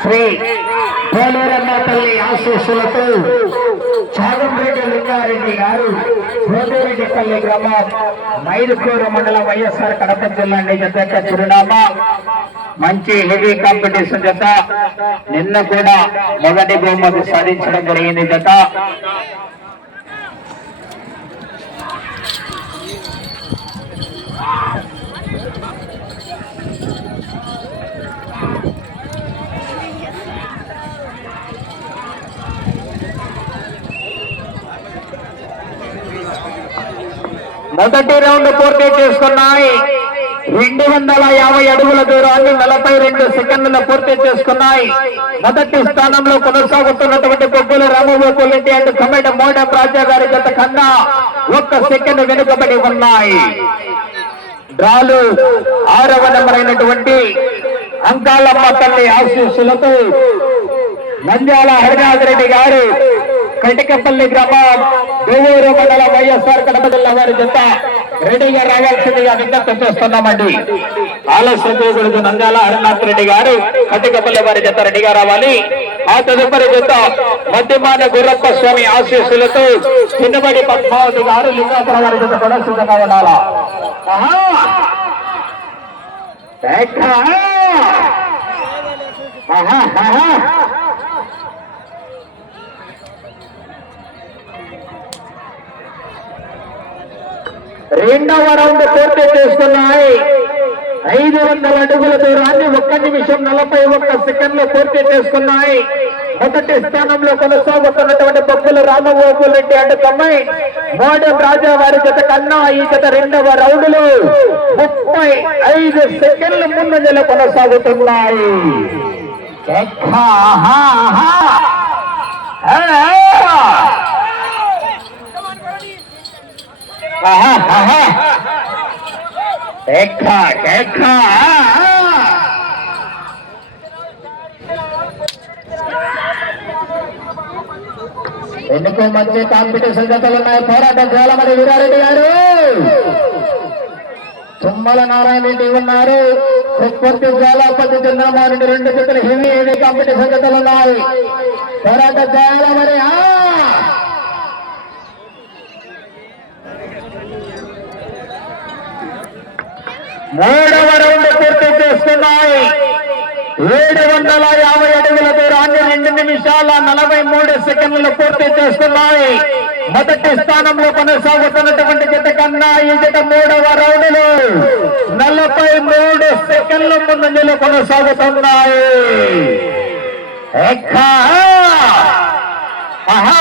శ్రీ పోలూరమ్మ తల్లి ఆశీస్సులతో చాగంరెడ్డి లింగారెడ్డి గారు గోదేరెడ్డిపల్లి గ్రామం మైలుకూరు మండలం వైఎస్ఆర్ కడప జిల్లా జత చిరునామా. మంచి హెవీ కాంపిటీషన్ జత. నిన్న కూడా మొదటి బహుమతి సాధించడం జరిగింది జత. మొదటి రౌండ్ పూర్తి చేసుకున్నాయి. రెండు వందల యాభై అడుగుల దూరాన్ని నలభై రెండు సెకండ్ల పూర్తి చేసుకున్నాయి. మొదటి స్థానంలో కొనసాగుతున్నటువంటి బొగ్గుల రామగోపాల్ రెడ్డి అండ్ కమిటీ మోడం రాజా గారి గత కన్నా ఒక్క సెకండ్ వెనుకబడి ఉన్నాయి. డ్రాలు ఆరవ నెంబర్ అయినటువంటి అంకాలమ్మ తల్లి ఆశీస్సులతో నంద్యాల హరినాథ్ రెడ్డి గారు కటికపల్లి గ్రామం దేవూరు మండల వైఎస్ఆర్ కడప జిల్లా వారి జత రెడీగా రావాల్సిందిగా విజ్ఞప్తి చేస్తున్నామండి. ఆలస్యం చేయకూడదు నంద్యాల హరినాథ్ రెడ్డి గారు కటికపల్లి వారి జత రెడీగా రావాలి. ఆ తదుపరి జత మధ్యమాన గుర్రప్ప స్వామి ఆశీస్సులతో చిన్నబడి పద్మావతి గారు లింగాపురం వారి జత కూడా సిద్ధంగా ఉండాలా? ఆహా! ఎక్కడ? ఆహా, ఆహా. రెండవ రౌండ్ పూర్తి చేసుకున్నాయి. ఐదు వందల అడుగుల దూరాన్ని ఒక్క నిమిషం నలభై ఒక్క సెకండ్లు పూర్తి చేసుకున్నాయి. మొదటి స్థానంలో కొనసాగుతున్నటువంటి బొక్కుల రామగోపాల్ రెడ్డి అంటే కమ్మాయి మోడల్ రాజా వారి జత కన్నా ఈ జత రెండవ రౌండ్లో ముప్పై ఐదు సెకండ్ల ముందంజలో కొనసాగుతున్నాయి. ఎక్కా, ఆహా, ఆహా. ఆ, ఆహా, ఆహా. ఎందుకు మంచి కాంపిటీషన్ జతలు ఉన్నాయి? పోరాటం చేయాలమని వీరారెడ్డి గారు. తుమ్మల నారాయణ రెడ్డి ఉన్నారు. ప్రకృతి జ్వాలాపతి చిన్నమారెడ్డి రెండు జతలు హెవీ హెవీ కాంపిటీషన్ జతలు ఉన్నాయి. పోరాటం చేయాలమని మూడవ రౌండ్ పూర్తి చేస్తున్నాయి. ఏడు వందల యాభై అడుగుల దూరాన్ని రెండు నిమిషాల నలభై మూడు సెకండ్లు పూర్తి చేసుకున్నాయి మొదటి స్థానంలో కొనసాగుతున్నటువంటి జత కన్నా ఈ జత మూడవ రౌండ్లు నలభై మూడు సెకండ్ల ముందంజలో కొనసాగుతున్నాయి. ఆహా!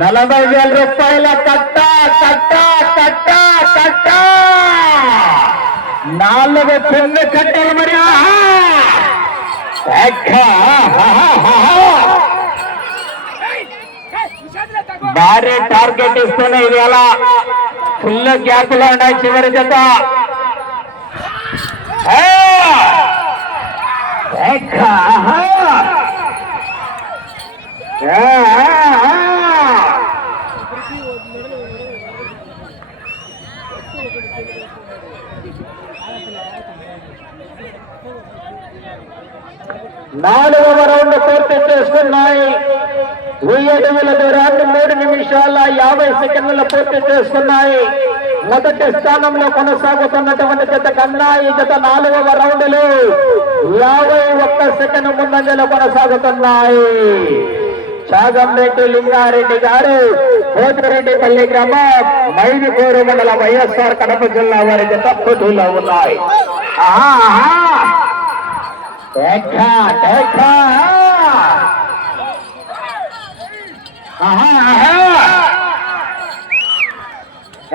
నలభై వేల రూపాయల కట్ట కట్ట కట్ట కట్ట. నాలుగు పెన్ను కట్టలు మరి భారీ టార్గెట్ ఇస్తూనే ఇది ఎలా ఫుల్ గ్యాప్లో ఉన్నాయి చివరి జత. Yeah. ఎక్క! ఆహా! ఆ, ఆ, ఆ. నాలుగవ రౌండ్ పూర్తి చేసుకున్నాయి. వెయ్యి అడుగుల దూరాన్ని మూడు నిమిషాల యాభై సెకండ్లు పూర్తి చేసుకున్నాయి. మొదటి స్థానంలో కొనసాగుతున్నటువంటి జత కన్నా ఈ జత నాలుగవ రౌండ్లు యాభై ఒక్క సెకండ్ ముందంజలో కొనసాగుతున్నాయి. చాగంరెడ్డి లింగారెడ్డి గారు పోతిరెడ్డిపల్లి గ్రామం మైదుకూరు మండల వైఎస్ఆర్ కడప జిల్లా వారి జత పోటీలో ఉన్నాయి. ఆహా. ఆహా టెక్కా, ఆహా, ఆహా.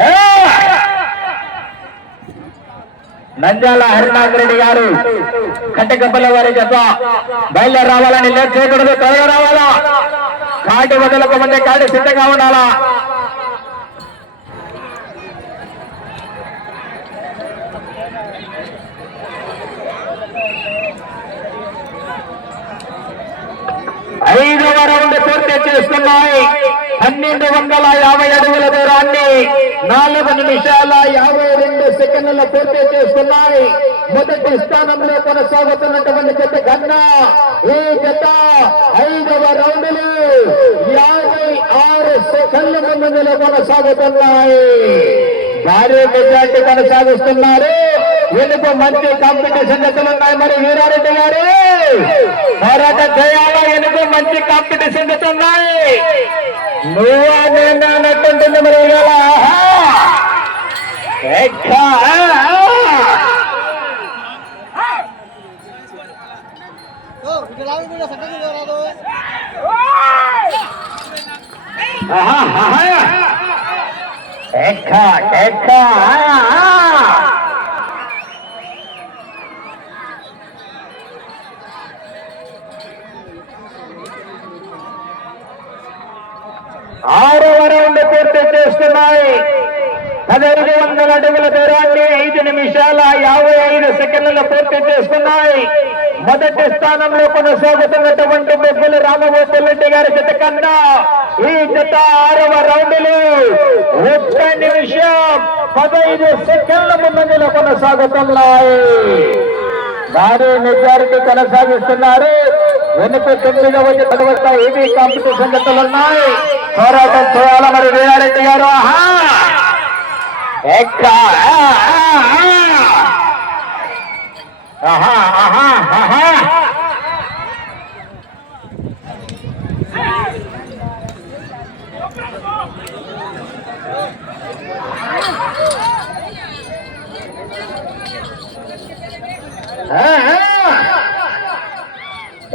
ఏ! నంద్యాల హరినాథ్ రెడ్డి గారు కట్టకప్పల వారి జత బయలుదేరి రావాలని లేట్ చేయకూడదు? త్వరగా రావాలా? కాటి వదలకు ముందే కాటి సిద్ధంగా ఉండాలా? ఐదవ రౌండ్ పూర్తి చేస్తున్నాయి పన్నెండు వందల యాభై అడుగుల దూరాన్ని నాలుగు నిమిషాల యాభై రెండు సెకండ్ల పూర్తి చేస్తున్నాయి మొదటి స్థానంలో కొనసాగుతున్నటువంటి జత కన్నా ఈ జత ఐదవ రౌండ్లు యాభై ఆరు సెకండ్ల ముందులో కొనసాగుతున్నాయి భారీ మెజార్టీ కొనసాగిస్తున్నారు. వెనుక మంచి కాంపిటీషన్ జతలు ఉన్నాయి మరి వీరారెడ్డి గారు పోరాటం చేయాలా వెనుక మంచి కాంపిటీషన్ జత ఉన్నాయి నువ్వా నేను అన్నట్టుంటుంది మరి ఇవాళ ఆహా! ఎక్కా! ఆహా, ఆహా ఎక్కా! ఆరవ రౌండ్ పూర్తి ఉన్నాయి పదహైదు వందల అడుగుల దూరాన్ని ఐదు నిమిషాల యాభై ఐదు సెకండ్లు పూర్తి చేసుకున్నాయి. మొదటి స్థానంలో కొనసాగుతున్నటువంటి బొబ్బులు రామగోపాల్ గారి జత కన్నా ఈ జత ఆరవ రౌండ్లు. ఒక్క నిమిషం పదహైదు సెకండ్ల ముందంజలో కొనసాగుతున్నాయి. భారీ మెజారిటీ కొనసాగిస్తున్నారు. వెనుక తొమ్మిదవ తర్వాత ఏవి కాంపిటీషన్ జతలు ఉన్నాయి పోరాటం చేయాల మరి వీరారెడ్డి గారు ఆహా ఎక్క ఆహా ఆహా ఆహా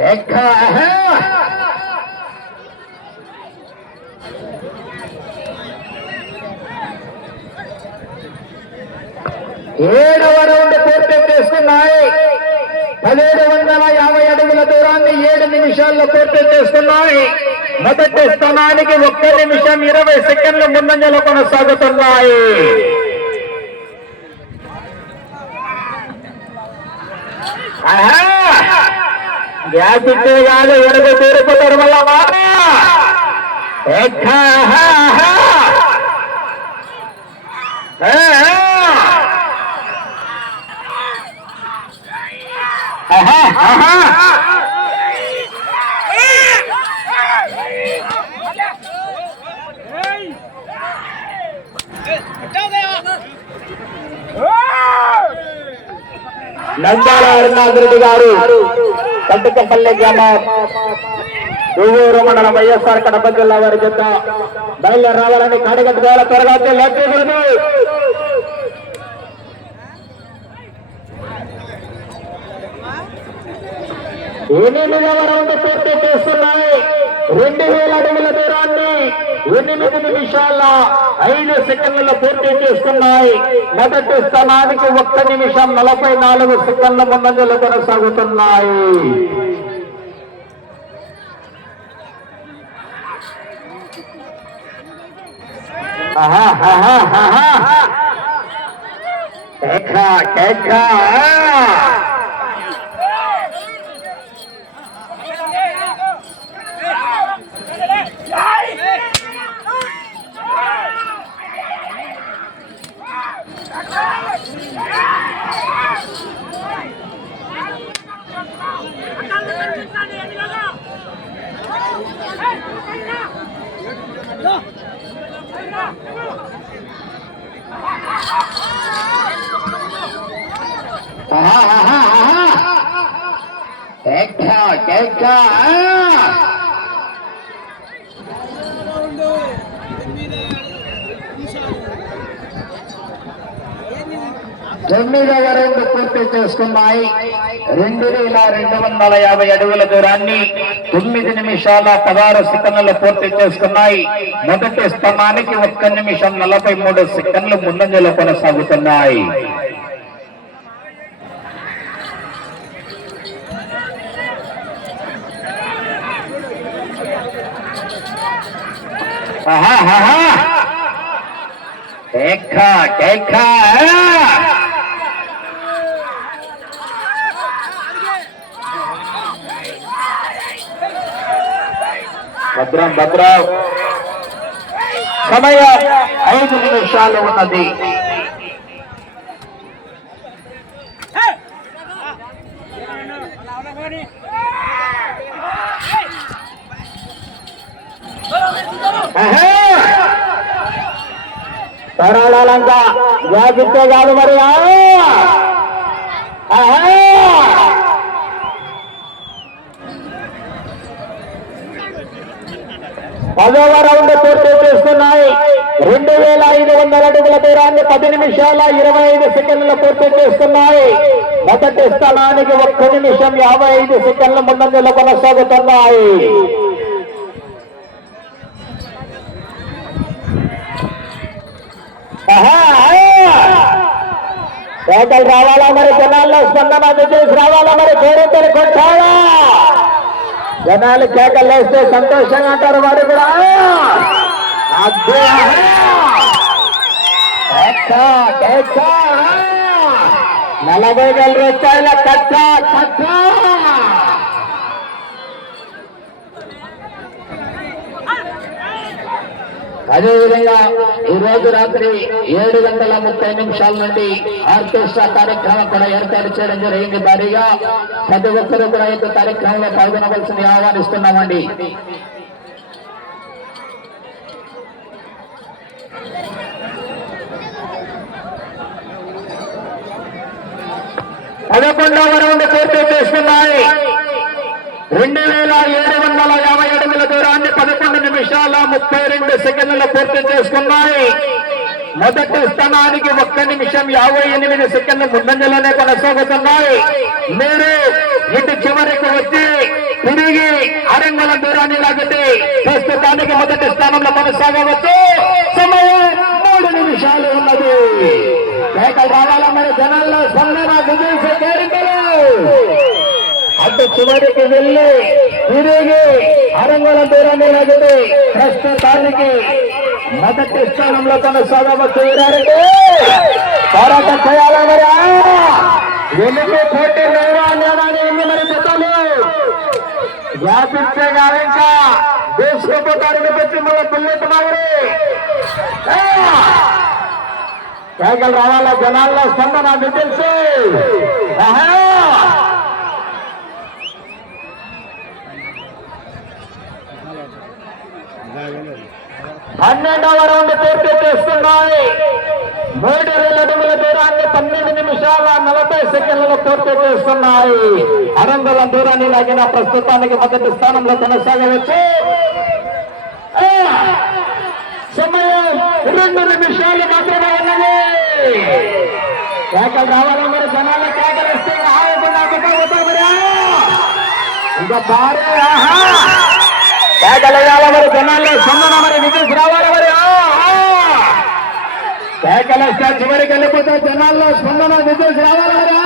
ఎక్క ఏడవ రౌండ్ పూర్తి చేసుకున్నాయి. పదిహేడు వందల యాభై అడుగుల దూరాన్ని ఏడు నిమిషాల్లో పూర్తి చేసుకున్నాయి. మొదటి స్థానానికి ఒక్క నిమిషం ఇరవై సెకండ్ల ముందంజలు కొనసాగుతున్నాయి. ఆహా! గ్యాస్ ఇచ్చే కాదు ఎనభై తీరిపోతారు మళ్ళా మాట ఎక్కా, ఆహా, ఆహా! ఆహా, ఆహా. నంద్యాల అరుణాథరెడ్డి గారు కంటకపల్లె గ్రామం ఊరూరు మండలం వైఎస్ఆర్ కడప జిల్లా వారి చెత్త బయలుదేరి రావాలని కాడిగట్టు ద్వారా త్వరగా లేకపోతే ఎనిమిదవ రౌండ్ పూర్తి చేస్తున్నాయి. రెండు వేల అడుగుల దూరాన్ని ఎనిమిది నిమిషాల ఐదు సెకండ్లు పూర్తి చేస్తున్నాయి. మొదటి స్థానానికి ఒక్క నిమిషం నలభై నాలుగు సెకండ్ల ముందంజలు కొనసాగుతున్నాయి. ఆహా, ఆహా, ఆహా. కేక, కేక. ఆహా, ఆహా, ఆహా. కేక, కేక. తొమ్మిదవ రెండు పూర్తి చేసుకున్నాయి. రెండు వేల రెండు వందల యాభై అడుగుల దూరాన్ని తొమ్మిది నిమిషాల పదహారు సెకండ్లు పూర్తి చేసుకున్నాయి. మొదటి స్థానానికి ఒక్క నిమిషం నలభై మూడు సెకండ్లు ముందంజలో కొనసాగుతున్నాయి. ఆహా, ఆహా. భద్రం భద్రం సమయం ఐదు నిమిషాలు ఉన్నది ఆహా! తరాలంతా జాగ్రత్త కాదు మరి ఆ! ఆహా! పదవ రౌండ్ పూర్తి చేస్తున్నాయి. రెండు వేల ఐదు వందల అడుగుల దూరాన్ని పది నిమిషాల ఇరవై ఐదు సెకండ్లు పూర్తి చేస్తున్నాయి. మొదటి స్థానానికి ఒక్క నిమిషం యాభై ఐదు సెకండ్ల ముందంజలు కొనసాగుతున్నాయి. రావాలా మరి? జనాల్లో స్పందన చేసి రావాలా మరి? కోరికలు కొట్టాలా? జనాలు కేకలు వేస్తే సంతోషంగా అంటారు వారు కూడా! నలభై వేల రూపాయల కట్ట కట్ట అదేవిధంగా ఈ రోజు రాత్రి ఏడు గంటల ముప్పై నిమిషాల నుండి ఆర్కెస్ట్రా కార్యక్రమం కూడా ఏర్పాటు చేయడం జరిగింది. భారీగా ప్రతి ఒక్కరూ కూడా ఈ యొక్క కార్యక్రమంలో పాల్గొనవలసింది ఆహ్వానిస్తున్నామండి. పదకొండవ రౌండ్ పూర్తి చేస్తున్నాయి రెండు వేల ఏడు వందల యాభై అడుగుల దూరాన్ని పదకొండు నిమిషాల ముప్పై రెండు సెకండ్లు పూర్తి చేసుకున్నాయి. మొదటి స్థానానికి ఒక్క నిమిషం యాభై ఎనిమిది సెకండ్లు ముందంజలోనే కొనసాగుతున్నాయి. మీరు ఇటు చివరికి వచ్చి తిరిగి అరంగుల దూరాన్ని లాగితే ప్రస్తుతానికి మొదటి స్థానంలో కొనసాగవచ్చు. సమయం మూడు నిమిషాలు ఉన్నది. కేకలు మరి జనాల్లో? స్పందన విజయ కోరికలు అటు చివరికి వెళ్ళి తిరిగి అరంగుల దూరాన్ని లాగితే ప్రస్తుతానికి మొదటి స్థానంలో కొనసాగవచ్చు వీరారెడ్డి పోరాటం చేయాలా మరి. ఎనిమిది కోటి ఎన్ని మరి జతలు వ్యాపించే గారు ఇంకా దేశపోతారిని పెట్టి మళ్ళీ బుల్లెట్ మాదిరి కేకలు రావాలా? జనాల్లో స్పందన తెలుసు పన్నెండవ రౌండ్ పూర్తి చేస్తున్నాయి మూడు వేల అడుగుల దూరాన్ని పన్నెండు నిమిషాల నలభై సెకండ్లలో పూర్తి చేస్తున్నాయి అరంగుల దూరాన్ని లాగిన ప్రస్తుతానికి మొదటి స్థానంలో కొనసాగవచ్చు. సమయం రెండు నిమిషాలు మాత్రమే ఉన్నది. కేకలు రావాలా మరి జనాలు కేకలు ఇస్తే ఆగకుండా ఆగకపోతే మరి. ఇంకా భారీ ఆహా! కేకలేయాల మరి జనాల్లో స్పందన మరి విద్యుత్ రావాలి మరి ఆ, ఆ. కేకలేస్తే చివరికి వెళ్ళిపోతే జనాల్లో స్పందన విద్యుత్ రావాలరా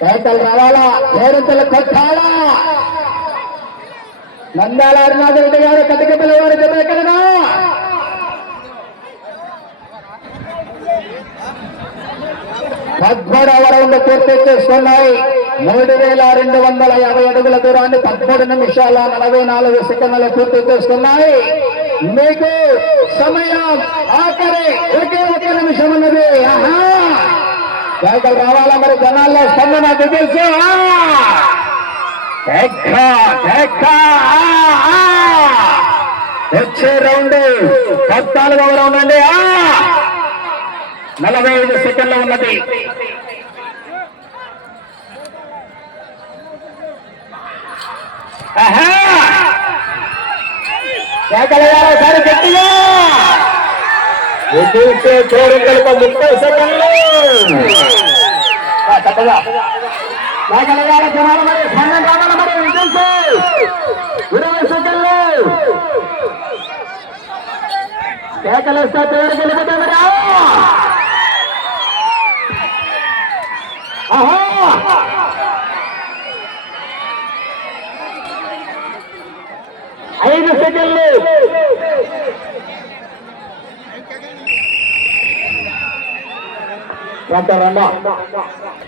మరి రావాలా? పేరుతలు కొట్టాలా? నందాల అరుణాథ రెడ్డి గారు కటికపల్లి పిల్లవారు జత ఎక్కడనా పూర్తి చేసుకున్నాయి మూడు వేల రెండు వందల యాభై అడుగుల దూరాన్ని పదమూడు నిమిషాల నలభై నాలుగు సెకండ్లు పూర్తి చేసుకున్నాయి మీకు సమయం ఆఖరి ఒకే ఒక నిమిషం ఉన్నది. ఆహా! కేకలు రావాలా మరి? జనాల్లో స్పందన తెలుసు. వచ్చే రౌండ్ పద్నాలుగవ రౌండ్ అండి. ఆ! నలభై ఐదు సెకండ్లు ఉన్నది. ఒకసారి గట్టిగా! సారి గట్టిగా ఎదుర్కొే ముప్పై సెకండ్లు. ఆ, తప్పగా కేకలయ్యారా జనాలు మరి పన్నెండు రావాల మరి విజల్స్ ఇరవై సెకండ్లు. కేకలేస్తే పేరు గెలిపోతే ఆహా! దశకెళ్ళి రండి.